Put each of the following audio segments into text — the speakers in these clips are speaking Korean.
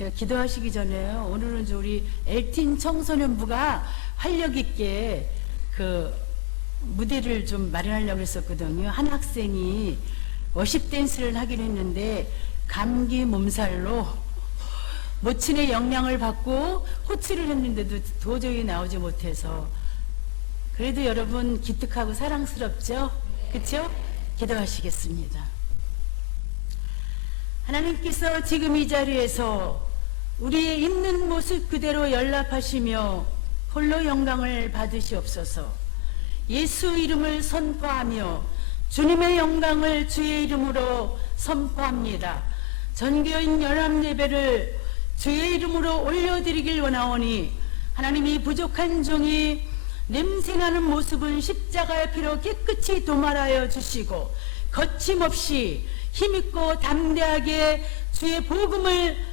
제가 기도하시기 전에 오늘은 우리 엘틴 청소년부가 활력 있게 그 무대를 좀 마련하려고 했었거든요. 한 학생이 워십 댄스를 하기로 했는데 감기 몸살로 모친의 영향을 받고 호치를 했는데도 도저히 나오지 못해서, 그래도 여러분 기특하고 사랑스럽죠? 그렇죠? 기도하시겠습니다. 하나님께서 지금 이 자리에서 우리의 있는 모습 그대로 연락하시며 홀로 영광을 받으시옵소서. 예수 이름을 선포하며 주님의 영광을 주의 이름으로 선포합니다. 전교인 연합예배를 주의 이름으로 올려드리길 원하오니 하나님이 부족한 종이 냄새나는 모습은 십자가의 피로 깨끗이 도말하여 주시고 거침없이 힘있고 담대하게 주의 복음을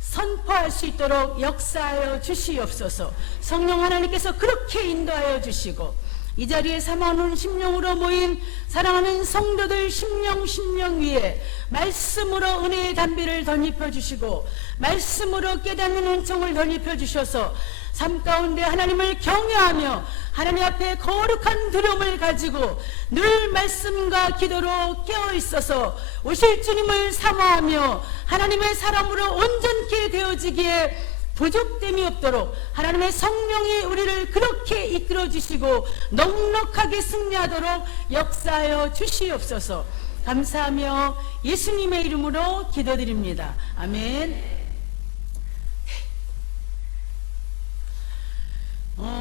선포할 수 있도록 역사하여 주시옵소서. 성령 하나님께서 그렇게 인도하여 주시고 이 자리에 사모하는 심령으로 모인 사랑하는 성도들 심령 위에 말씀으로 은혜의 담비를 덧입혀 주시고 말씀으로 깨닫는 은총을 덧입혀 주셔서 삶 가운데 하나님을 경외하며 하나님 앞에 거룩한 두려움을 가지고 늘 말씀과 기도로 깨어 있어서 오실 주님을 사모하며 하나님의 사람으로 온전케 되어지기에 부족됨이 없도록 하나님의 성령이 우리를 그렇게 이끌어 주시고 넉넉하게 승리하도록 역사하여 주시옵소서. 감사하며 예수님의 이름으로 기도드립니다. 아멘.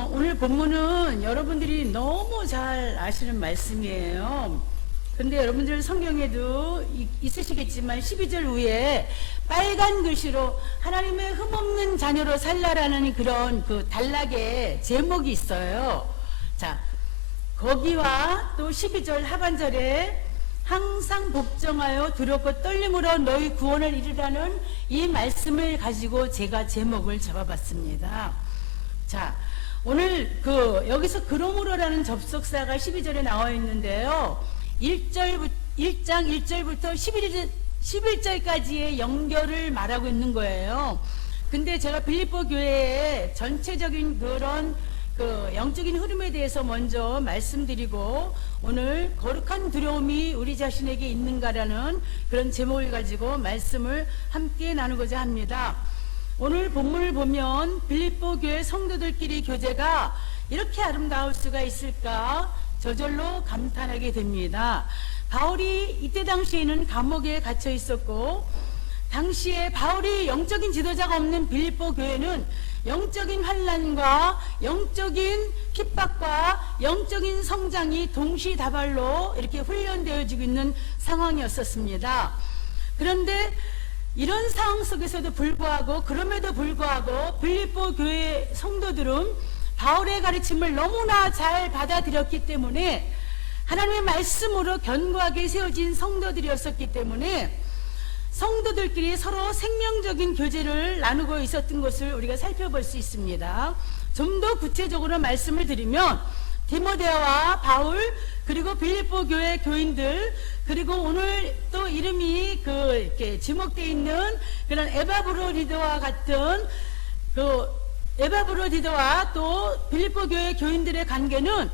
오늘 본문은 여러분들이 너무 잘 아시는 말씀이에요. 근데 여러분들 성경에도 있으시겠지만 12절 위에 빨간 글씨로 하나님의 흠없는 자녀로 살라라는 그런 그 단락의 제목이 있어요. 자, 거기와 또 12절 하반절에 항상 복종하여 두렵고 떨림으로 너희 구원을 이루라는 이 말씀을 가지고 제가 제목을 잡아봤습니다. 자, 오늘 여기서 그러므로라는 접속사가 12절에 나와 있는데요. 1장 1절부터 11절까지의 연결을 말하고 있는 거예요. 근데 제가 빌립보 교회의 전체적인 그런 영적인 흐름에 대해서 먼저 말씀드리고 오늘 거룩한 두려움이 우리 자신에게 있는가라는 그런 제목을 가지고 말씀을 함께 나누고자 합니다. 오늘 본문을 보면 빌립보 교회 성도들끼리 교제가 이렇게 아름다울 수가 있을까 저절로 감탄하게 됩니다. 바울이 이때 당시에는 감옥에 갇혀 있었고 당시에 바울이 영적인 지도자가 없는 빌립보 교회는 영적인 환난과 영적인 핍박과 영적인 성장이 동시다발로 이렇게 훈련되어지고 있는 상황이었었습니다. 그런데 이런 상황 속에서도 불구하고 그럼에도 불구하고 빌립보 교회 성도들은 바울의 가르침을 너무나 잘 받아들였기 때문에 하나님의 말씀으로 견고하게 세워진 성도들이었었기 때문에 성도들끼리 서로 생명적인 교제를 나누고 있었던 것을 우리가 살펴볼 수 있습니다. 좀 더 구체적으로 말씀을 드리면 디모데와 바울 그리고 빌립보 교회 교인들 그리고 오늘 또 이름이 이렇게 지목되어 있는 그런 에바브로디도와 같은 에바브로디도와 또 빌립보 교회 교인들의 관계는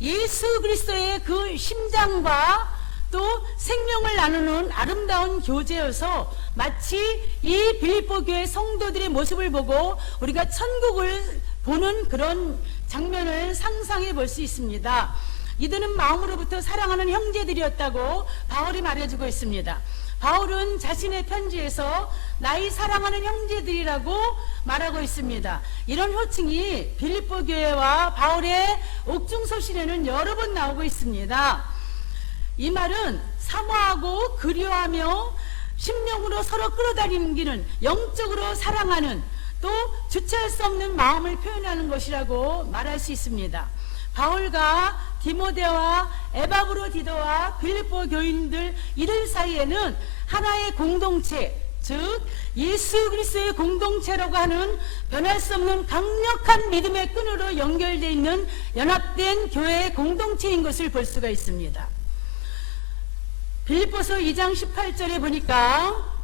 예수 그리스도의 그 심장과 또 생명을 나누는 아름다운 교제여서 마치 이 빌립보 교회 성도들의 모습을 보고 우리가 천국을 보는 그런 장면을 상상해 볼 수 있습니다. 이들은 마음으로부터 사랑하는 형제들이었다고 바울이 말해주고 있습니다. 바울은 자신의 편지에서 나의 사랑하는 형제들이라고 말하고 있습니다. 이런 호칭이 빌립보 교회와 바울의 옥중서신에는 여러 번 나오고 있습니다. 이 말은 사모하고 그리워하며 심령으로 서로 끌어당기는 영적으로 사랑하는 또 주체할 수 없는 마음을 표현하는 것이라고 말할 수 있습니다. 바울과 디모데와 에바브로디도와 빌립보 교인들 이들 사이에는 하나의 공동체, 즉 예수 그리스도의 공동체라고 하는 변할 수 없는 강력한 믿음의 끈으로 연결되어 있는 연합된 교회의 공동체인 것을 볼 수가 있습니다. 빌립보서 2장 18절에 보니까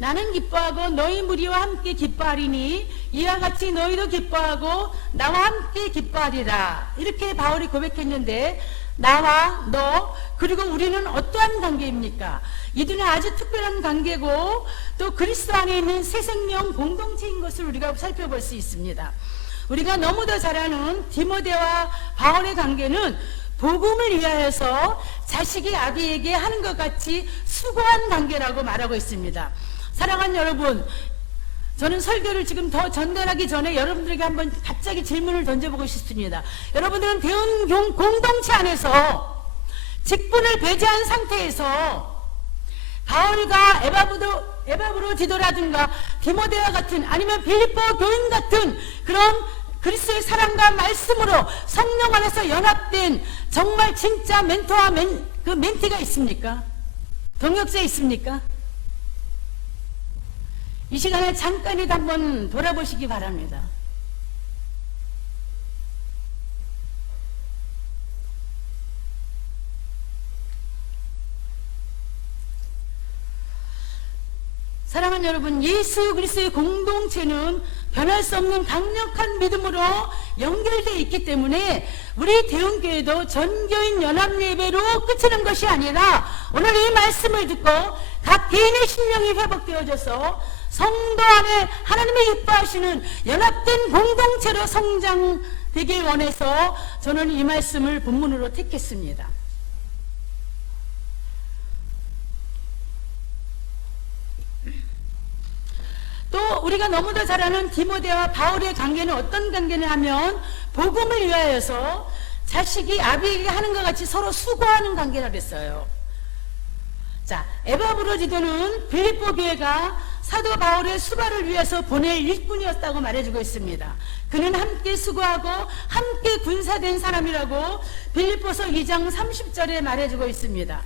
나는 기뻐하고 너희 무리와 함께 기뻐하리니 이와 같이 너희도 기뻐하고 나와 함께 기뻐하리라. 이렇게 바울이 고백했는데 나와 너 그리고 우리는 어떠한 관계입니까? 이들은 아주 특별한 관계고 또 그리스도 안에 있는 새 생명 공동체인 것을 우리가 살펴볼 수 있습니다. 우리가 너무도 잘 아는 디모데와 바울의 관계는 복음을 위하여서 자식이 아비에게 하는 것 같이 수고한 관계라고 말하고 있습니다. 사랑하는 여러분, 저는 설교를 지금 더 전달하기 전에 여러분들에게 한번 갑자기 질문을 던져보고 싶습니다. 여러분들은 대원 공동체 안에서 직분을 배제한 상태에서 바울과 에바브로디도라든가 디모데와 같은 아니면 빌립보 교인 같은 그런 그리스도의 사랑과 말씀으로 성령 안에서 연합된 정말 진짜 멘토와 멘티가 있습니까? 동역자 있습니까? 이 시간에 잠깐이라도 한번 돌아보시기 바랍니다. 사랑하는 여러분, 예수 그리스도의 공동체는 변할 수 없는 강력한 믿음으로 연결되어 있기 때문에 우리 대원교회도 전교인 연합예배로 끝이는 것이 아니라 오늘 이 말씀을 듣고 각 개인의 심령이 회복되어져서 성도 안에 하나님의 기뻐하시는 연합된 공동체로 성장되길 원해서 저는 이 말씀을 본문으로 택했습니다. 또 우리가 너무도 잘 아는 디모데와 바울의 관계는 어떤 관계냐 하면 복음을 위하여서 자식이 아비에게 하는 것 같이 서로 수고하는 관계라 그랬어요. 자, 에바브로디도는 빌립보 교회가 사도 바울의 수발을 위해서 보낼 일꾼이었다고 말해주고 있습니다. 그는 함께 수고하고 함께 군사된 사람이라고 빌립보서 2장 30절에 말해주고 있습니다.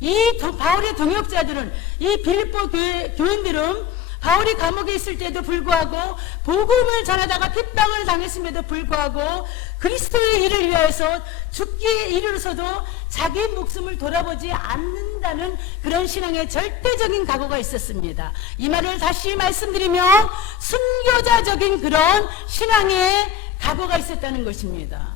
이 바울의 동역자들은 이 빌립보 교인들은 바울이 감옥에 있을 때도 불구하고 복음을 전하다가 핍박을 당했음에도 불구하고 그리스도의 일을 위해서 죽기에 이르러서도 자기 목숨을 돌아보지 않는다는 그런 신앙의 절대적인 각오가 있었습니다. 이 말을 다시 말씀드리면 순교자적인 그런 신앙의 각오가 있었다는 것입니다.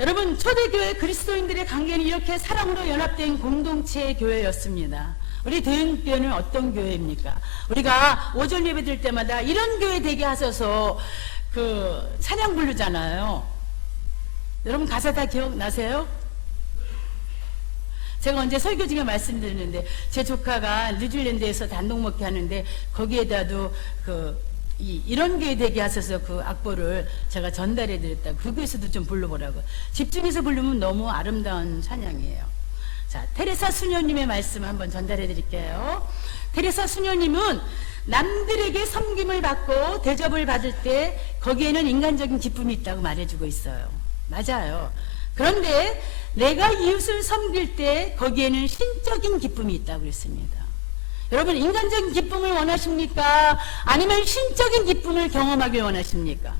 여러분, 초대교회 그리스도인들의 관계는 이렇게 사랑으로 연합된 공동체 교회였습니다. 우리 대은교회는 어떤 교회입니까? 우리가 오전 예배 드릴 때마다 이런 교회 되게 하셔서 그 찬양 부르잖아요. 여러분 가사 다 기억나세요? 제가 언제 설교 중에 말씀드렸는데 제 조카가 뉴질랜드에서 단독 먹기 하는데 거기에다도 이런 교회 되게 하셔서 그 악보를 제가 전달해 드렸다고 그 교회에서도 좀 불러보라고. 집중해서 부르면 너무 아름다운 찬양이에요. 자, 테레사 수녀님의 말씀 한번 전달해 드릴게요. 테레사 수녀님은 남들에게 섬김을 받고 대접을 받을 때 거기에는 인간적인 기쁨이 있다고 말해주고 있어요. 맞아요. 그런데 내가 이웃을 섬길 때 거기에는 신적인 기쁨이 있다고 그랬습니다. 여러분, 인간적인 기쁨을 원하십니까? 아니면 신적인 기쁨을 경험하길 원하십니까?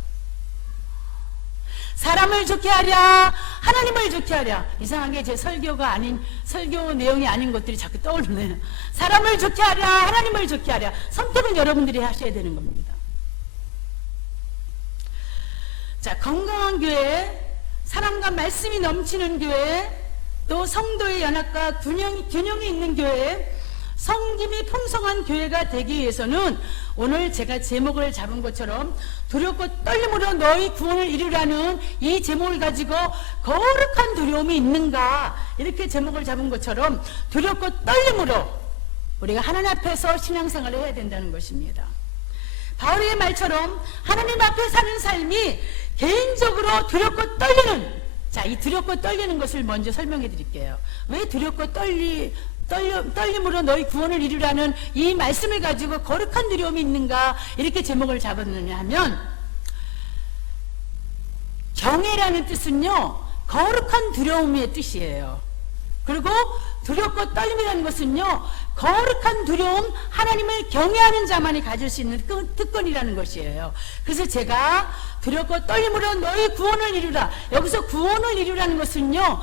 사람을 좋게 하랴, 하나님을 좋게 하랴. 이상하게 제 설교 내용이 아닌 것들이 자꾸 떠오르네요. 사람을 좋게 하랴, 하나님을 좋게 하랴. 선택은 여러분들이 하셔야 되는 겁니다. 자, 건강한 교회, 사랑과 말씀이 넘치는 교회, 또 성도의 연합과 균형이 있는 교회, 성김이 풍성한 교회가 되기 위해서는 오늘 제가 제목을 잡은 것처럼 두렵고 떨림으로 너희 구원을 이루라는 이 제목을 가지고 거룩한 두려움이 있는가, 이렇게 제목을 잡은 것처럼 두렵고 떨림으로 우리가 하나님 앞에서 신앙생활을 해야 된다는 것입니다. 바울의 말처럼 하나님 앞에 사는 삶이 개인적으로 두렵고 떨리는, 자, 이 두렵고 떨리는 것을 먼저 설명해 드릴게요. 왜 두렵고 떨림으로 너희 구원을 이루라는 이 말씀을 가지고 거룩한 두려움이 있는가, 이렇게 제목을 잡았느냐 하면, 경외라는 뜻은요 거룩한 두려움의 뜻이에요. 그리고 두렵고 떨림이라는 것은요 거룩한 두려움, 하나님을 경외하는 자만이 가질 수 있는 특권이라는 것이에요. 그래서 제가 두렵고 떨림으로 너희 구원을 이루라, 여기서 구원을 이루라는 것은요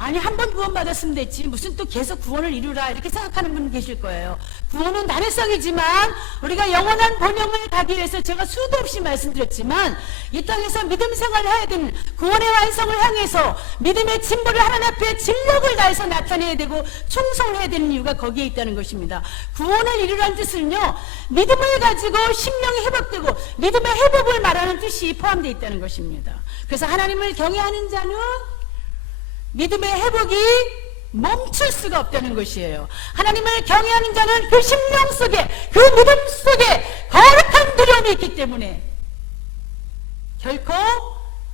아니 한 번 구원받았으면 됐지 무슨 또 계속 구원을 이루라 이렇게 생각하는 분 계실 거예요. 구원은 단회성이지만 우리가 영원한 본영을 가기 위해서 제가 수도 없이 말씀드렸지만 이 땅에서 믿음 생활을 해야 되는 구원의 완성을 향해서 믿음의 진보를 하나님 앞에 진력을 다해서 나타내야 되고 충성을 해야 되는 이유가 거기에 있다는 것입니다. 구원을 이루라는 뜻은요, 믿음을 가지고 심령이 회복되고 믿음의 회복을 말하는 뜻이 포함되어 있다는 것입니다. 그래서 하나님을 경외하는 자는 믿음의 회복이 멈출 수가 없다는 것이에요. 하나님을 경외하는 자는 그 심령 속에, 그 믿음 속에 거룩한 두려움이 있기 때문에 결코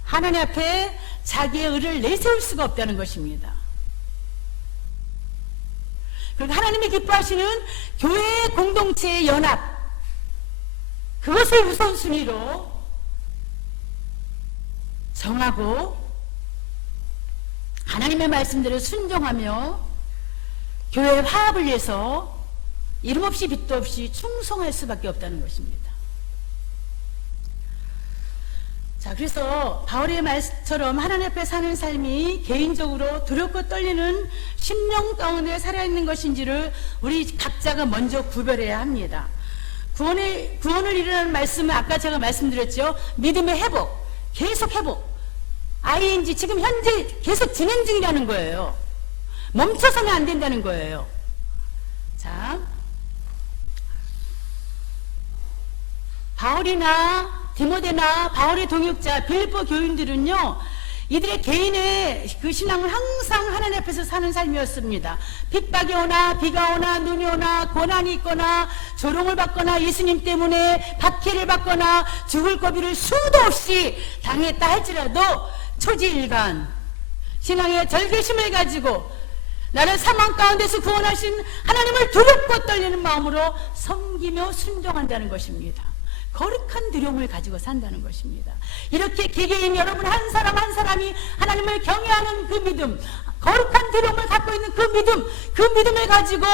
하나님 앞에 자기의 의를 내세울 수가 없다는 것입니다. 그리고 하나님이 기뻐하시는 교회의 공동체의 연합, 그것을 우선순위로 정하고 하나님의 말씀대로 순종하며 교회의 화합을 위해서 이름 없이 빚도 없이 충성할 수밖에 없다는 것입니다. 자, 그래서 바울의 말처럼 하나님 앞에 사는 삶이 개인적으로 두렵고 떨리는 심령 가운데 살아있는 것인지를 우리 각자가 먼저 구별해야 합니다. 구원을 이루는 말씀은 아까 제가 말씀드렸죠. 믿음의 회복, 계속 회복. ing 지금 현재 계속 진행 중이라는 거예요. 멈춰서는 안 된다는 거예요. 자, 바울이나 디모데나 바울의 동역자 빌립보 교인들은요, 이들의 개인의 그 신앙은 항상 하나님 앞에서 사는 삶이었습니다. 핍박이 오나 비가 오나 눈이 오나 고난이 있거나 조롱을 받거나 예수님 때문에 박해를 받거나 죽을 고비를 수도 없이 당했다 할지라도 초지일간 신앙의 절개심을 가지고 나를 사망 가운데서 구원하신 하나님을 두렵고 떨리는 마음으로 섬기며 순종한다는 것입니다. 거룩한 두려움을 가지고 산다는 것입니다. 이렇게 개개인 여러분 한 사람 한 사람이 하나님을 경외하는 그 믿음, 거룩한 두려움을 갖고 있는 그 믿음을 가지고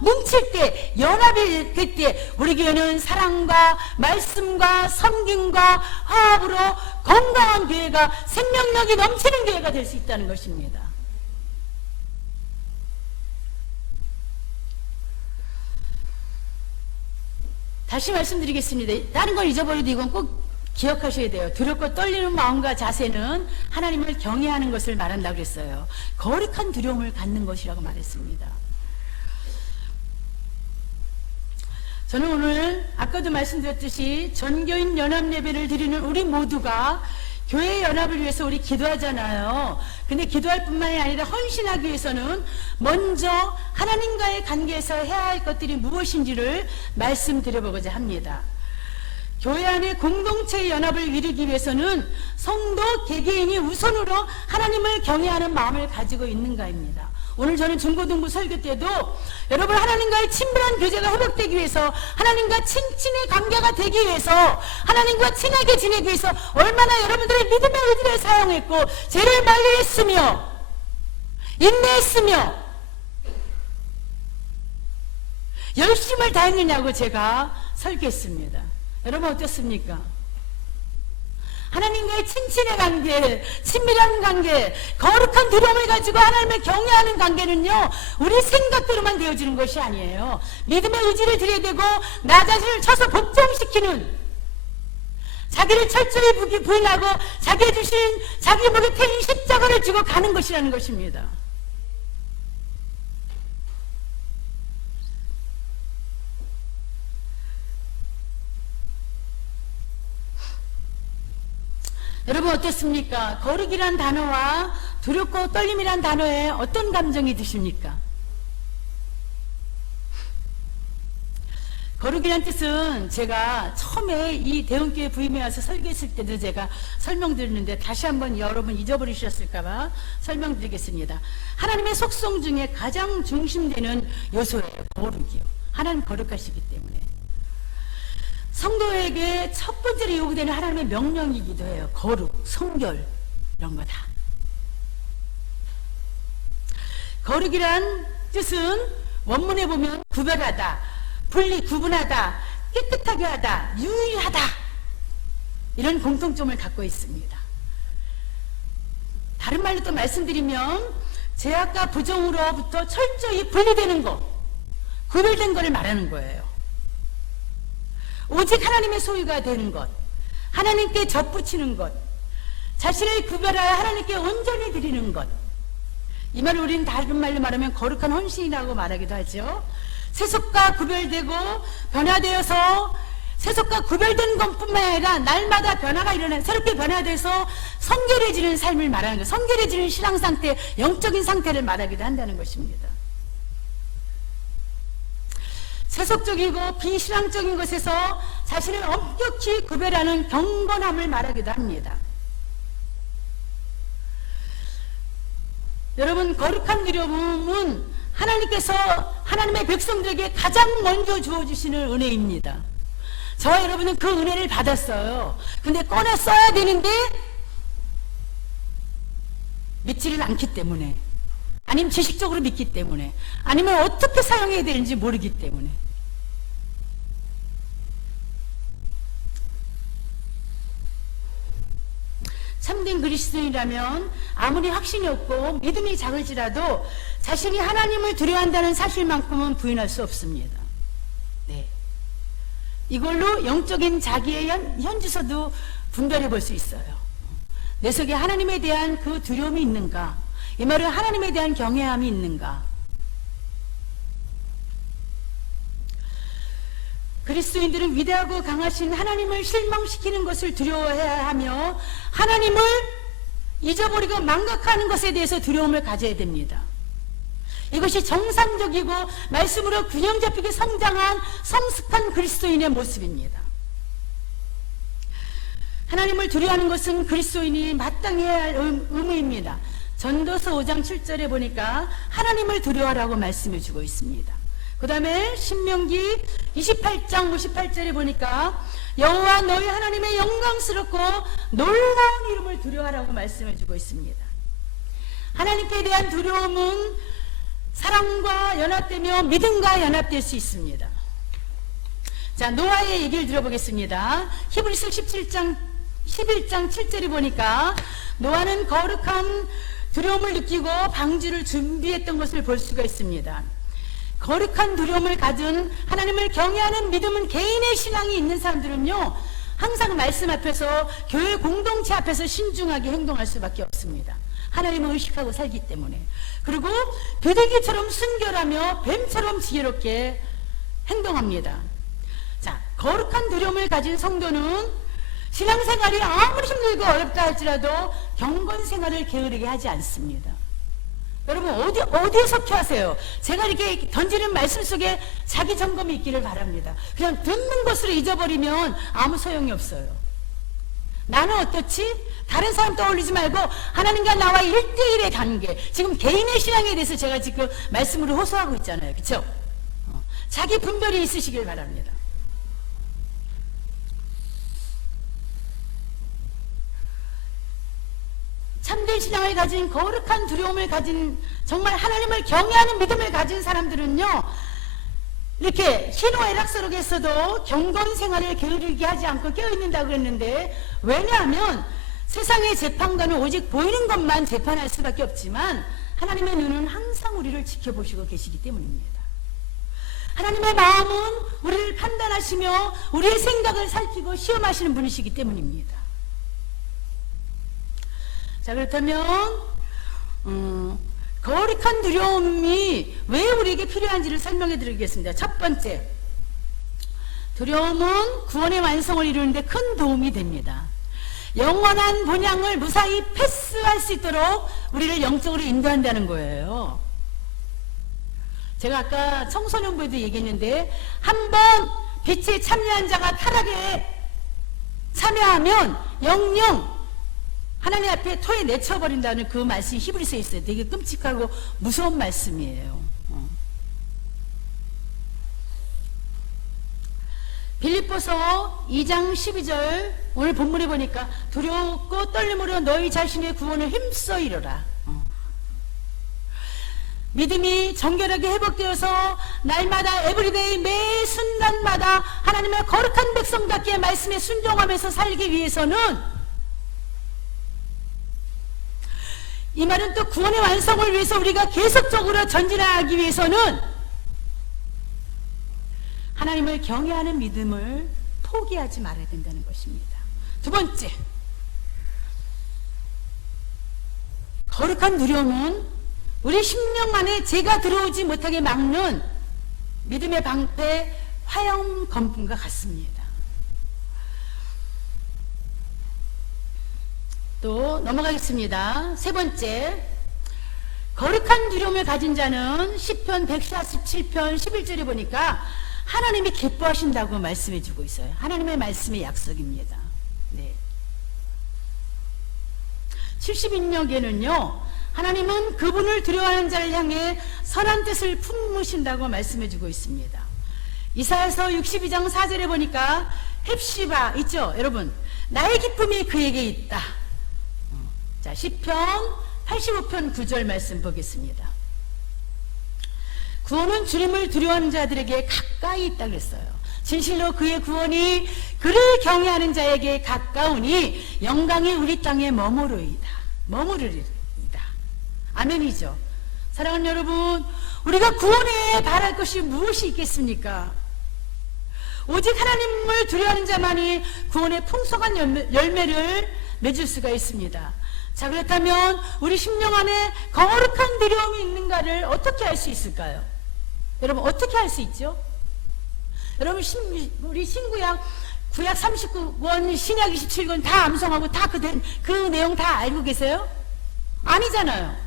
뭉칠 때, 연합이 될 때 우리 교회는 사랑과 말씀과 섬김과 화합으로 건강한 교회가, 생명력이 넘치는 교회가 될 수 있다는 것입니다. 다시 말씀드리겠습니다. 다른 걸 잊어버려도 이건 꼭 기억하셔야 돼요. 두렵고 떨리는 마음과 자세는 하나님을 경외하는 것을 말한다고 그랬어요. 거룩한 두려움을 갖는 것이라고 말했습니다. 저는 오늘 아까도 말씀드렸듯이 전교인 연합 예배를 드리는 우리 모두가 교회의 연합을 위해서 우리 기도하잖아요. 근데 기도할 뿐만이 아니라 헌신하기 위해서는 먼저 하나님과의 관계에서 해야 할 것들이 무엇인지를 말씀드려보고자 합니다. 교회 안의 공동체의 연합을 이루기 위해서는 성도 개개인이 우선으로 하나님을 경외하는 마음을 가지고 있는가입니다. 오늘 저는 중고등부 설교 때도 여러분 하나님과의 친밀한 교제가 회복되기 위해서, 하나님과 친친의 관계가 되기 위해서, 하나님과 친하게 지내기 위해서 얼마나 여러분들의 믿음의 의지를 사용했고 죄를 만류했으며 인내했으며 열심을 다했느냐고 제가 설교했습니다. 여러분 어떻습니까? 하나님과의 친친의 관계, 친밀한 관계, 거룩한 두려움을 가지고 하나님을 경외하는 관계는요, 우리 생각대로만 되어지는 것이 아니에요. 믿음의 의지를 드려야 되고 나 자신을 쳐서 복종시키는, 자기를 철저히 부인하고 자기 주신 자기 목에 태인 십자가를 지고 가는 것이라는 것입니다. 여러분 어떻습니까? 거룩이란 단어와 두렵고 떨림이란 단어에 어떤 감정이 드십니까? 거룩이란 뜻은 제가 처음에 이 대원교회 부임에 와서 설교했을 때도 제가 설명드렸는데 다시 한번 여러분 잊어버리셨을까봐 설명드리겠습니다. 하나님의 속성 중에 가장 중심되는 요소예요. 거룩이요. 하나님 거룩하시기 때문에. 성도에게 첫 번째로 요구되는 하나님의 명령이기도 해요. 거룩, 성결 이런 거 다. 거룩이란 뜻은 원문에 보면 구별하다, 구분하다, 깨끗하게 하다, 유일하다 이런 공통점을 갖고 있습니다. 다른 말로 또 말씀드리면 죄악과 부정으로부터 철저히 분리되는 것, 구별된 것을 말하는 거예요. 오직 하나님의 소유가 되는 것, 하나님께 접붙이는 것, 자신을 구별하여 하나님께 온전히 드리는 것. 이 말을 우리는 다른 말로 말하면 거룩한 헌신이라고 말하기도 하죠. 세속과 구별되고 변화되어서 세속과 구별된 것뿐만 아니라 날마다 변화가 일어나 새롭게 변화돼서 성결해지는 삶을 말하는 것, 성결해지는 신앙 상태, 영적인 상태를 말하기도 한다는 것입니다. 세속적이고 비신앙적인 것에서 자신을 엄격히 구별하는 경건함을 말하기도 합니다. 여러분, 거룩한 두려움은 하나님께서 하나님의 백성들에게 가장 먼저 주어주시는 은혜입니다. 저와 여러분은 그 은혜를 받았어요. 근데 꺼내 써야 되는데 믿지를 않기 때문에, 아니면 지식적으로 믿기 때문에, 아니면 어떻게 사용해야 되는지 모르기 때문에. 참된 그리스도인이라면 아무리 확신이 없고 믿음이 작을지라도 자신이 하나님을 두려워한다는 사실만큼은 부인할 수 없습니다. 네. 이걸로 영적인 자기의 현지서도 분별해 볼 수 있어요. 내 속에 하나님에 대한 그 두려움이 있는가? 이 말은 하나님에 대한 경외함이 있는가? 그리스도인들은 위대하고 강하신 하나님을 실망시키는 것을 두려워해야 하며 하나님을 잊어버리고 망각하는 것에 대해서 두려움을 가져야 됩니다. 이것이 정상적이고 말씀으로 균형 잡히게 성장한 성숙한 그리스도인의 모습입니다. 하나님을 두려워하는 것은 그리스도인이 마땅히 해야 할 의무입니다. 전도서 5장 7절에 보니까 하나님을 두려워하라고 말씀해 주고 있습니다. 그 다음에 신명기 28장 58절에 보니까 여호와 너희 하나님의 영광스럽고 놀라운 이름을 두려워하라고 말씀해 주고 있습니다. 하나님께 대한 두려움은 사랑과 연합되며 믿음과 연합될 수 있습니다. 자, 노아의 얘기를 들어보겠습니다. 히브리서 11장 7절에 보니까 노아는 거룩한 두려움을 느끼고 방주를 준비했던 것을 볼 수가 있습니다. 거룩한 두려움을 가진 하나님을 경외하는 믿음은 개인의 신앙이 있는 사람들은요, 항상 말씀 앞에서 교회 공동체 앞에서 신중하게 행동할 수밖에 없습니다. 하나님을 의식하고 살기 때문에. 그리고 비둘기처럼 순결하며 뱀처럼 지혜롭게 행동합니다. 자, 거룩한 두려움을 가진 성도는 신앙생활이 아무리 힘들고 어렵다 할지라도 경건생활을 게으르게 하지 않습니다. 여러분, 어디에 속해하세요? 제가 이렇게 던지는 말씀 속에 자기 점검이 있기를 바랍니다. 그냥 듣는 것으로 잊어버리면 아무 소용이 없어요. 나는 어떻지? 다른 사람 떠올리지 말고 하나님과 나와 1대1의 관계, 지금 개인의 신앙에 대해서 제가 지금 말씀으로 호소하고 있잖아요. 그렇죠? 자기 분별이 있으시길 바랍니다. 참된 신앙을 가진, 거룩한 두려움을 가진, 정말 하나님을 경외하는 믿음을 가진 사람들은요, 이렇게 희노애락 속에서도 경건 생활을 게으르게 하지 않고 깨어있는다고 그랬는데, 왜냐하면 세상의 재판관은 오직 보이는 것만 재판할 수밖에 없지만 하나님의 눈은 항상 우리를 지켜보시고 계시기 때문입니다. 하나님의 마음은 우리를 판단하시며 우리의 생각을 살피고 시험하시는 분이시기 때문입니다. 자, 그렇다면 거룩한 두려움이 왜 우리에게 필요한지를 설명해 드리겠습니다. 첫 번째, 두려움은 구원의 완성을 이루는데 큰 도움이 됩니다. 영원한 본향을 무사히 패스할 수 있도록 우리를 영적으로 인도한다는 거예요. 제가 아까 청소년부에도 얘기했는데, 한번 빛에 참여한 자가 타락에 참여하면 영영 하나님 앞에 토에 내쳐버린다는 그 말씀이 히브리서에 있어요. 되게 끔찍하고 무서운 말씀이에요. 빌립보서 2장 12절, 오늘 본문에 보니까 두려웠고 떨림으로 너희 자신의 구원을 힘써 이루라. 믿음이 정결하게 회복되어서 날마다 에브리데이 매 순간마다 하나님의 거룩한 백성답게 말씀에 순종하면서 살기 위해서는 이 말은 또 구원의 완성을 위해서 우리가 계속적으로 전진하기 위해서는 하나님을 경외하는 믿음을 포기하지 말아야 된다는 것입니다. 두 번째, 거룩한 두려움은 우리 심령 안에 죄가 들어오지 못하게 막는 믿음의 방패 화염 검과 같습니다. 또 넘어가겠습니다. 세 번째, 거룩한 두려움을 가진 자는 시편 147편 11절에 보니까 하나님이 기뻐하신다고 말씀해 주고 있어요. 하나님의 말씀의 약속입니다. 네. 70인역에는요, 하나님은 그분을 두려워하는 자를 향해 선한 뜻을 품으신다고 말씀해 주고 있습니다. 이사야서 62장 4절에 보니까 헵시바 있죠, 여러분? 나의 기쁨이 그에게 있다. 자, 시편 85편 9절 말씀 보겠습니다. 구원은 주님을 두려워하는 자들에게 가까이 있다 그랬어요. 진실로 그의 구원이 그를 경외하는 자에게 가까우니 영광이 우리 땅에 머무르리이다. 아멘이죠. 사랑하는 여러분, 우리가 구원에 바랄 것이 무엇이 있겠습니까? 오직 하나님을 두려워하는 자만이 구원의 풍성한 열매를 맺을 수가 있습니다. 자, 그렇다면 우리 심령 안에 거룩한 두려움이 있는가를 어떻게 알 수 있을까요? 여러분, 어떻게 알 수 있죠? 여러분, 우리 신구약 구약 39권, 신약 27권 다 암송하고 다 그 내용 다 알고 계세요? 아니잖아요.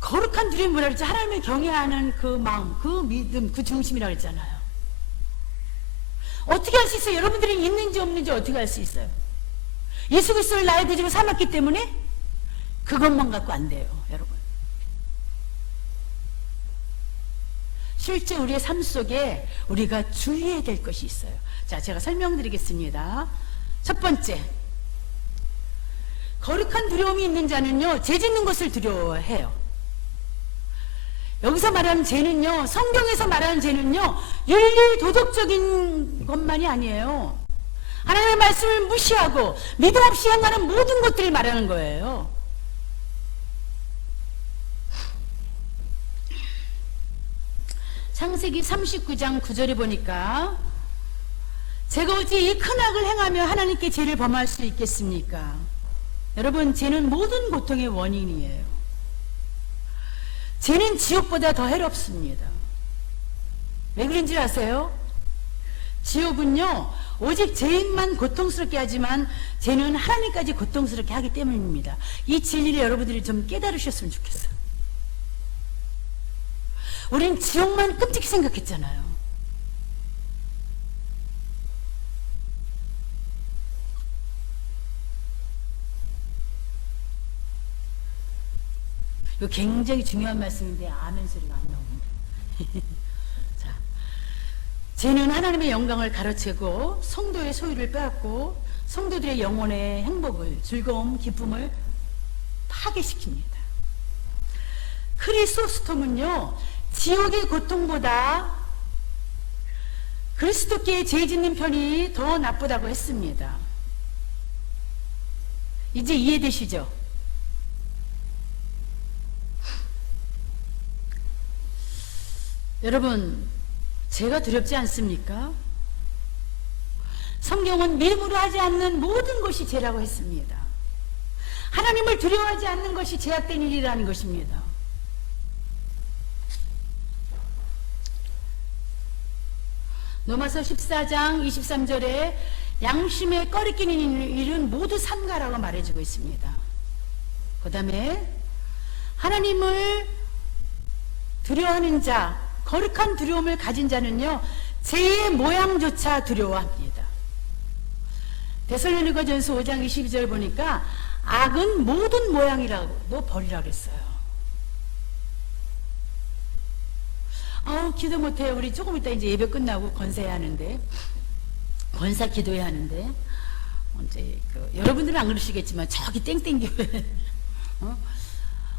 거룩한 두려움이 뭐라 그랬죠? 하나님을 경외하는 그 마음, 그 믿음, 그 중심이라고 했잖아요. 어떻게 할 수 있어요? 여러분들이 있는지 없는지 어떻게 할 수 있어요? 예수 그리스도를 나의 구주로 삼았기 때문에 그것만 갖고 안 돼요, 여러분. 실제 우리의 삶 속에 우리가 주의해야 될 것이 있어요. 자, 제가 설명드리겠습니다. 첫 번째, 거룩한 두려움이 있는 자는요, 죄 짓는 것을 두려워해요. 여기서 말하는 죄는요, 성경에서 말하는 죄는요, 윤리 도덕적인 것만이 아니에요. 하나님의 말씀을 무시하고 믿음 없이 행하는 모든 것들을 말하는 거예요. 창세기 39장 9절에 보니까 제가 어찌 이 큰 악을 행하며 하나님께 죄를 범할 수 있겠습니까? 여러분, 죄는 모든 고통의 원인이에요. 죄는 지옥보다 더 해롭습니다. 왜 그런지 아세요? 지옥은요, 오직 죄인만 고통스럽게 하지만 죄는 하나님까지 고통스럽게 하기 때문입니다. 이 진리를 여러분들이 좀 깨달으셨으면 좋겠어요. 우린 지옥만 끔찍히 생각했잖아요. 이거 굉장히 중요한 말씀인데 아멘 소리가 안 나오네. 자, 죄는 하나님의 영광을 가로채고 성도의 소유를 빼앗고 성도들의 영혼의 행복을, 즐거움, 기쁨을 파괴시킵니다. 크리소스톰은요, 지옥의 고통보다 그리스도께 죄 짓는 편이 더 나쁘다고 했습니다. 이제 이해되시죠? 여러분, 죄가 두렵지 않습니까? 성경은 믿음으로 하지 않는 모든 것이 죄라고 했습니다. 하나님을 두려워하지 않는 것이 죄악된 일이라는 것입니다. 로마서 14장 23절에 양심에 꺼리끼는 일은 모두 삼가라고 말해주고 있습니다. 그 다음에 하나님을 두려워하는 자, 거룩한 두려움을 가진 자는요, 죄의 모양조차 두려워합니다. 데살로니가전서 5장 22절 보니까 악은 모든 모양이라도 버리라 그랬어요. 기도 못해요. 우리 조금 이따 이제 예배 끝나고 권사해야 하는데, 권사 기도해야 하는데, 이제 여러분들은 안 그러시겠지만 저기 땡땡교회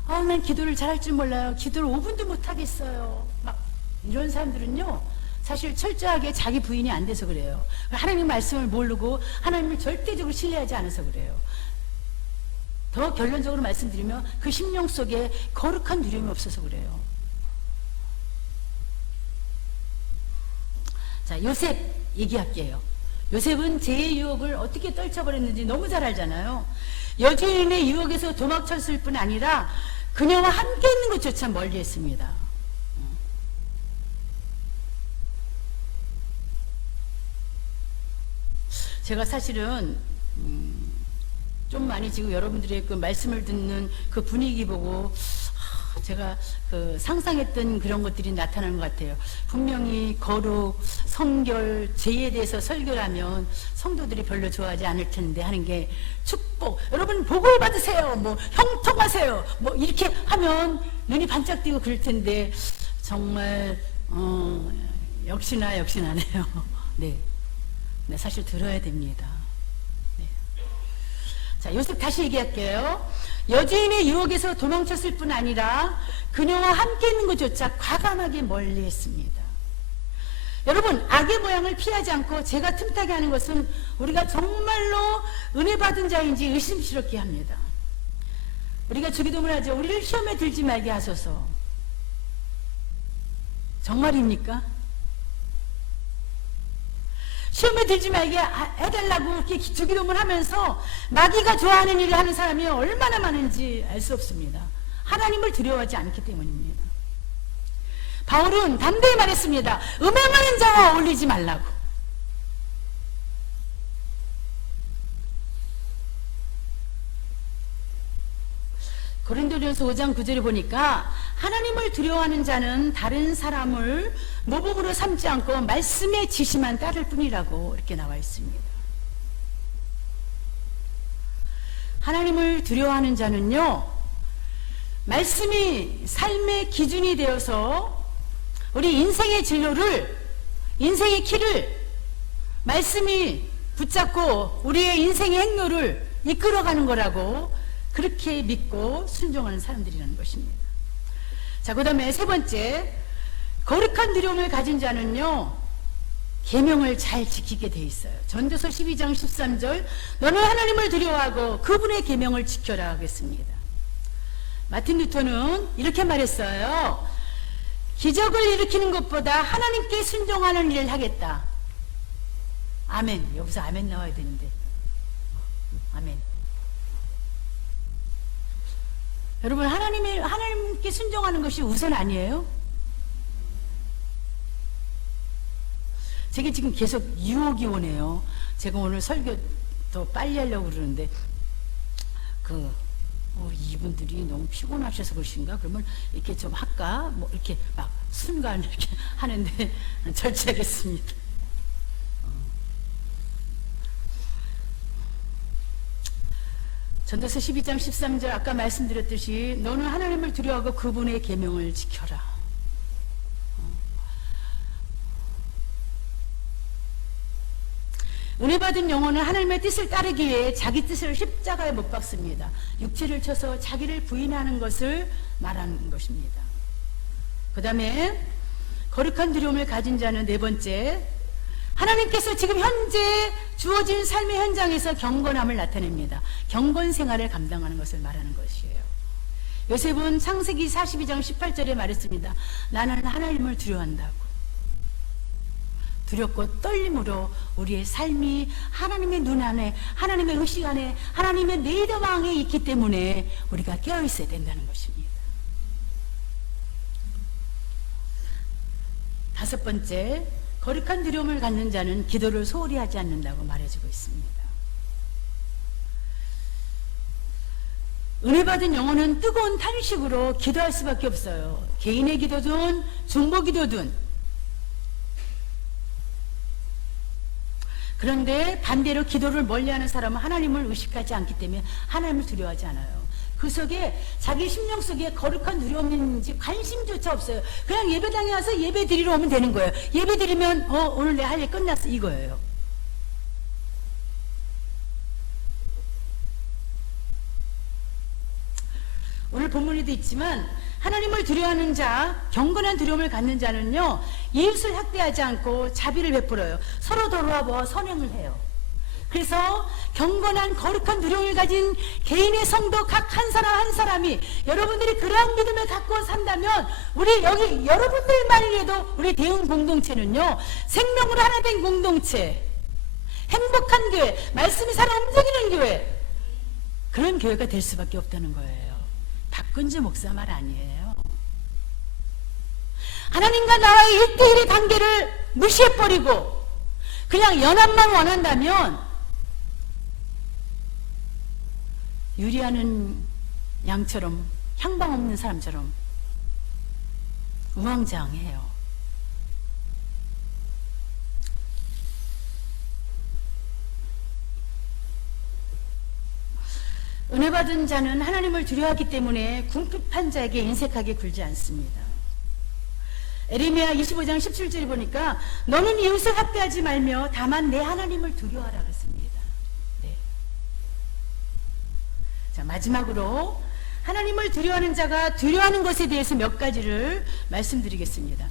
난 기도를 잘할 줄 몰라요. 기도를 5분도 못 하겠어요. 막 이런 사람들은요, 사실 철저하게 자기 부인이 안 돼서 그래요. 하나님 말씀을 모르고 하나님을 절대적으로 신뢰하지 않아서 그래요. 더 결론적으로 말씀드리면 그 심령 속에 거룩한 두려움이 없어서 그래요. 자, 요셉 얘기할게요. 요셉은 죄의 유혹을 어떻게 떨쳐버렸는지 너무 잘 알잖아요. 여주인의 유혹에서 도망쳤을 뿐 아니라 그녀와 함께 있는 것조차 멀리했습니다. 제가 사실은 좀 많이 지금 여러분들의 그 말씀을 듣는 그 분위기 보고 제가 그 상상했던 그런 것들이 나타나는 것 같아요. 분명히 거룩, 성결, 죄에 대해서 설교를 하면 성도들이 별로 좋아하지 않을 텐데 하는 게 축복, 여러분 복을 받으세요, 뭐 형통하세요, 뭐 이렇게 하면 눈이 반짝 뜨고 그럴 텐데 정말 역시나네요. 네. 네, 사실 들어야 됩니다. 네. 자, 요셉 다시 얘기할게요. 여주인의 유혹에서 도망쳤을 뿐 아니라 그녀와 함께 있는 것조차 과감하게 멀리했습니다. 여러분, 악의 모양을 피하지 않고 죄가 틈타게 하는 것은 우리가 정말로 은혜 받은 자인지 의심스럽게 합니다. 우리가 주기도문을 하죠. 우리를 시험에 들지 말게 하소서. 정말입니까? 시험에 들지 말게 해달라고 이렇게 주기도문 하면서 마귀가 좋아하는 일을 하는 사람이 얼마나 많은지 알 수 없습니다. 하나님을 두려워하지 않기 때문입니다. 바울은 담대히 말했습니다. 음행하는 자와 어울리지 말라고. 고린도전서 5장 9절에 보니까 하나님을 두려워하는 자는 다른 사람을 모범으로 삼지 않고 말씀의 지시만 따를 뿐이라고 이렇게 나와 있습니다. 하나님을 두려워하는 자는요, 말씀이 삶의 기준이 되어서 우리 인생의 진로를, 인생의 길을 말씀이 붙잡고 우리의 인생의 행로를 이끌어가는 거라고 그렇게 믿고 순종하는 사람들이라는 것입니다. 자, 그 다음에 세 번째, 거룩한 두려움을 가진 자는요, 계명을 잘 지키게 돼 있어요. 전도서 12장 13절, 너는 하나님을 두려워하고 그분의 계명을 지켜라 하겠습니다. 마틴 루터는 이렇게 말했어요. 기적을 일으키는 것보다 하나님께 순종하는 일을 하겠다. 아멘. 여기서 아멘 나와야 되는데. 아멘. 여러분, 하나님께 순종하는 것이 우선 아니에요? 제게 지금 계속 유혹이 오네요. 제가 오늘 설교 더 빨리 하려고 그러는데, 이분들이 너무 피곤하셔서 그러신가? 그러면 이렇게 좀 할까? 뭐 이렇게 막 순간 이렇게 하는데 절제하겠습니다. 전도서 12장 13절 아까 말씀드렸듯이 너는 하나님을 두려워하고 그분의 계명을 지켜라. 은혜 받은 영혼은 하나님의 뜻을 따르기 위해 자기 뜻을 십자가에 못 박습니다. 육체를 쳐서 자기를 부인하는 것을 말하는 것입니다. 그 다음에 거룩한 두려움을 가진 자는 네 번째, 하나님께서 지금 현재 주어진 삶의 현장에서 경건함을 나타냅니다. 경건 생활을 감당하는 것을 말하는 것이에요. 요셉은 창세기 42장 18절에 말했습니다. 나는 하나님을 두려워한다고. 두렵고 떨림으로 우리의 삶이 하나님의 눈 안에, 하나님의 의식 안에, 하나님의 내려방에 있기 때문에 우리가 깨어있어야 된다는 것입니다. 다섯 번째, 거룩한 두려움을 갖는 자는 기도를 소홀히 하지 않는다고 말해주고 있습니다. 은혜 받은 영혼은 뜨거운 탄식으로 기도할 수밖에 없어요. 개인의 기도든 중보 기도든. 그런데 반대로 기도를 멀리하는 사람은 하나님을 의식하지 않기 때문에 하나님을 두려워하지 않아요. 그 속에 자기 심령 속에 거룩한 두려움이 있는지 관심조차 없어요. 그냥 예배당에 와서 예배 드리러 오면 되는 거예요. 예배 드리면 오늘 내 할 일 끝났어 이거예요. 오늘 오늘 본문에도 있지만 하나님을 두려워하는 자, 경건한 두려움을 갖는 자는요, 이웃을 학대하지 않고 자비를 베풀어요. 서로 돌아보아 선행을 해요. 그래서 경건한 거룩한 두려움을 가진 개인의 성도 각 한 사람 한 사람이 여러분들이 그러한 믿음을 갖고 산다면 우리 여기 여러분들만이라도 우리 대응 공동체는요, 생명으로 하나 된 공동체, 행복한 교회, 말씀이 살아 움직이는 교회, 그런 교회가 될 수밖에 없다는 거예요. 박근주 목사 말 아니에요. 하나님과 나와의 1대1의 관계를 무시해버리고 그냥 연합만 원한다면 유리하는 양처럼, 향방 없는 사람처럼 우왕좌왕해요. 은혜 받은 자는 하나님을 두려워하기 때문에 궁핍한 자에게 인색하게 굴지 않습니다. 에레미야 25장 17절에 보니까 너는 이웃을 학대하지 말며 다만 내 하나님을 두려워하라 그랬습니다. 네. 자, 마지막으로 하나님을 두려워하는 자가 두려워하는 것에 대해서 몇 가지를 말씀드리겠습니다.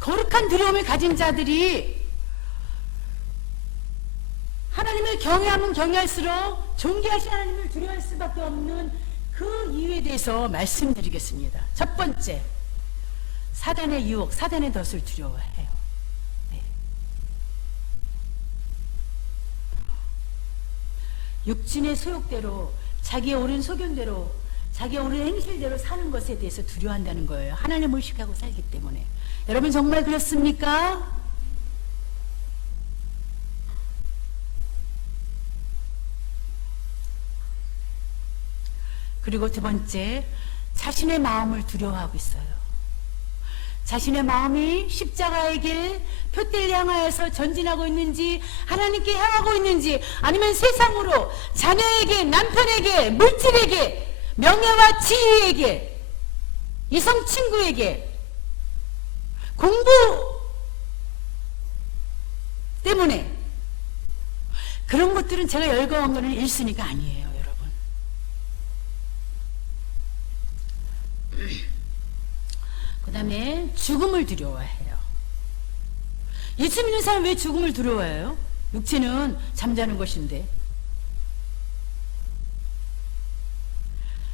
거룩한 두려움을 가진 자들이 하나님을 경외하면 경외할수록 존귀하신 하나님을 두려워할 수밖에 없는 그 이유에 대해서 말씀드리겠습니다. 첫 번째, 사단의 유혹, 사단의 덫을 두려워해요. 네. 육신의 소욕대로, 자기의 옳은 소견대로, 자기의 옳은 행실대로 사는 것에 대해서 두려워한다는 거예요. 하나님을 의식하고 살기 때문에. 여러분 정말 그렇습니까? 그리고 두 번째, 자신의 마음을 두려워하고 있어요. 자신의 마음이 십자가의 길, 표대를 향하여서 전진하고 있는지, 하나님께 향하고 있는지, 아니면 세상으로, 자녀에게, 남편에게, 물질에게, 명예와 지위에게, 이성 친구에게, 공부 때문에, 그런 것들은 제가 열거한 거는 1순위가 아니에요. 그 다음에 죽음을 두려워해요. 예수 믿는 사람 왜 죽음을 두려워해요? 육체는 잠자는 것인데.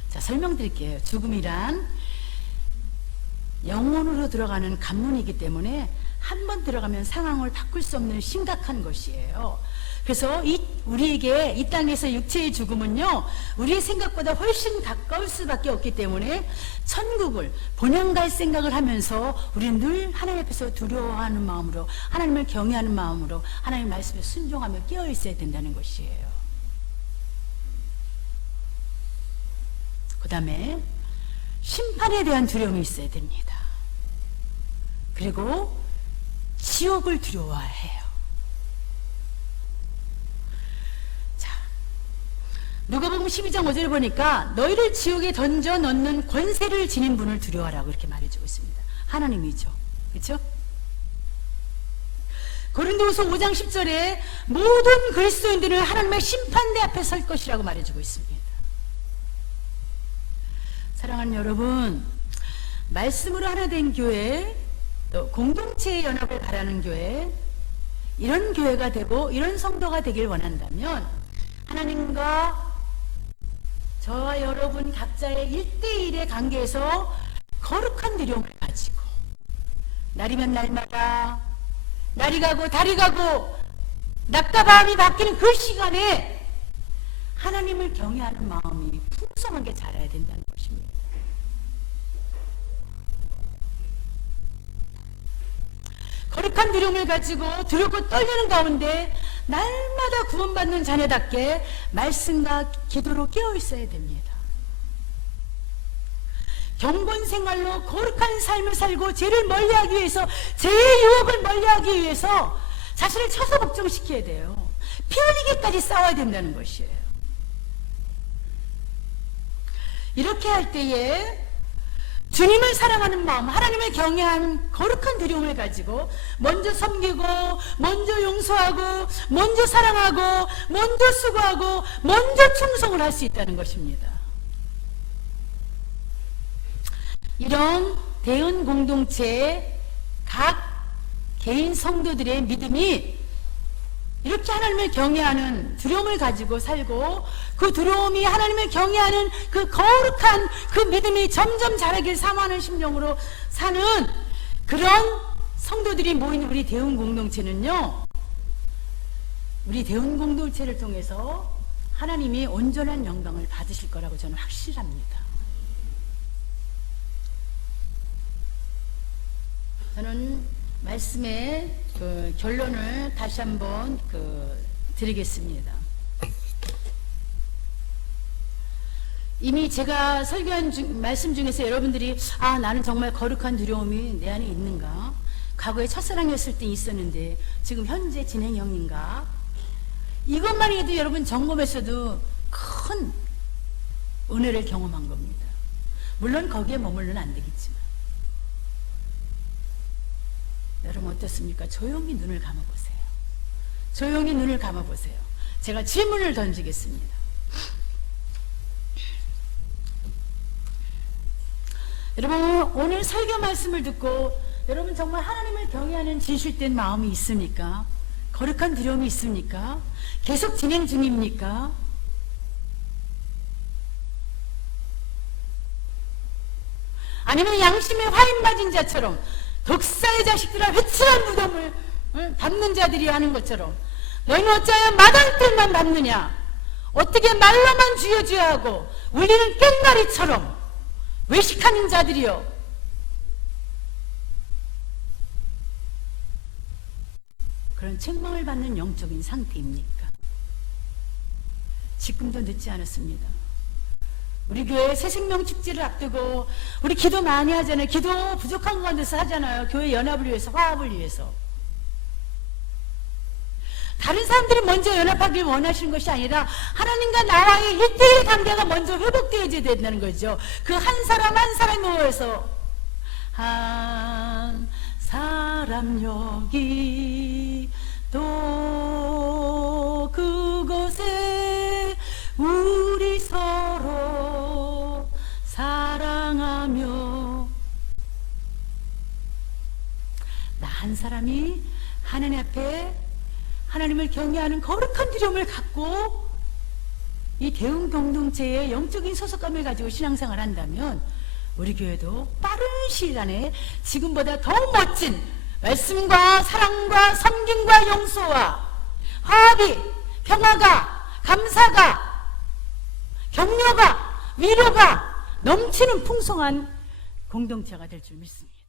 자, 설명드릴게요. 죽음이란 영혼으로 들어가는 관문이기 때문에 한 번 들어가면 상황을 바꿀 수 없는 심각한 것이에요. 그래서 우리에게 이 땅에서 육체의 죽음은요, 우리의 생각보다 훨씬 가까울 수밖에 없기 때문에 천국을 본향 갈 생각을 하면서 우리는 늘 하나님 앞에서 두려워하는 마음으로, 하나님을 경외하는 마음으로 하나님 말씀에 순종하며 깨어 있어야 된다는 것이에요. 그 다음에 심판에 대한 두려움이 있어야 됩니다. 그리고 지옥을 두려워해요. 누가복음 12장 5절에 보니까 너희를 지옥에 던져 넣는 권세를 지닌 분을 두려워하라고 이렇게 말해주고 있습니다. 하나님이죠. 그렇죠? 고린도후서 5장 10절에 모든 그리스도인들은 하나님의 심판대 앞에 설 것이라고 말해주고 있습니다. 사랑하는 여러분, 말씀으로 하나 된 교회, 또 공동체의 연합을 바라는 교회, 이런 교회가 되고 이런 성도가 되길 원한다면 하나님과 저와 여러분 각자의 1대1의 관계에서 거룩한 두려움을 가지고 날이면 날마다 날이 가고 달이 가고 낮과 밤이 바뀌는 그 시간에 하나님을 경외하는 마음이 풍성하게 자라야 된다는 것입니다. 거룩한 두려움을 가지고 두렵고 떨리는 가운데 날마다 구원받는 자녀답게 말씀과 기도로 깨어 있어야 됩니다. 경건 생활로 거룩한 삶을 살고 죄를 멀리하기 위해서, 죄의 유혹을 멀리하기 위해서 자신을 처서 복종시켜야 돼요. 피 흘리기까지 싸워야 된다는 것이에요. 이렇게 할 때에 주님을 사랑하는 마음, 하나님을 경외한 거룩한 두려움을 가지고 먼저 섬기고, 먼저 용서하고, 먼저 사랑하고, 먼저 수고하고, 먼저 충성을 할 수 있다는 것입니다. 이런 대은 공동체 각 개인 성도들의 믿음이 이렇게 하나님을 경외하는 두려움을 가지고 살고, 그 두려움이 하나님을 경외하는 그 거룩한 그 믿음이 점점 자라길 사모하는 심령으로 사는 그런 성도들이 모인 우리 대은 공동체는요, 우리 대은 공동체를 통해서 하나님이 온전한 영광을 받으실 거라고 저는 확실합니다. 저는 말씀의 그 결론을 다시 한번 드리겠습니다. 이미 제가 설교한 말씀 중에서 여러분들이 나는 정말 거룩한 두려움이 내 안에 있는가? 과거에 첫사랑이었을 때 있었는데 지금 현재 진행형인가? 이것만 해도 여러분 점검했어도 큰 은혜를 경험한 겁니다. 물론 거기에 머물러는 안 되겠지만 여러분 어떻습니까? 조용히 눈을 감아보세요. 조용히 눈을 감아보세요. 제가 질문을 던지겠습니다. 여러분 오늘 설교 말씀을 듣고 여러분 정말 하나님을 경외하는 진실된 마음이 있습니까? 거룩한 두려움이 있습니까? 계속 진행 중입니까? 아니면 양심에 화인 맞은 자처럼 독사의 자식들아 회칠한 무덤을 밟는 자들이 하는 것처럼 너희는 어찌하여 마당들만 밟느냐? 어떻게 말로만 주여 하고 울리는 꽹과리처럼 외식하는 자들이여. 그런 책망을 받는 영적인 상태입니까? 지금도 늦지 않았습니다. 우리 교회 새생명 축제를 앞두고 우리 기도 많이 하잖아요. 기도 부족한 가운데서 하잖아요. 교회 연합을 위해서, 화합을 위해서. 다른 사람들이 먼저 연합하길 원하시는 것이 아니라 하나님과 나와의 1대1 관계가 먼저 회복되어야 된다는 거죠. 그 한 사람 한 사람이 모여서 한 사람 여기 또 그곳에 우리 서로 사랑하며, 나 한 사람이 하나님 앞에 하나님을 경외하는 거룩한 두려움을 갖고 이 대응 공동체의 영적인 소속감을 가지고 신앙생활을 한다면 우리 교회도 빠른 시일 안에 지금보다 더 멋진 말씀과 사랑과 섬김과 용서와 화합이, 평화가, 감사가, 격려가, 위로가 넘치는 풍성한 공동체가 될 줄 믿습니다.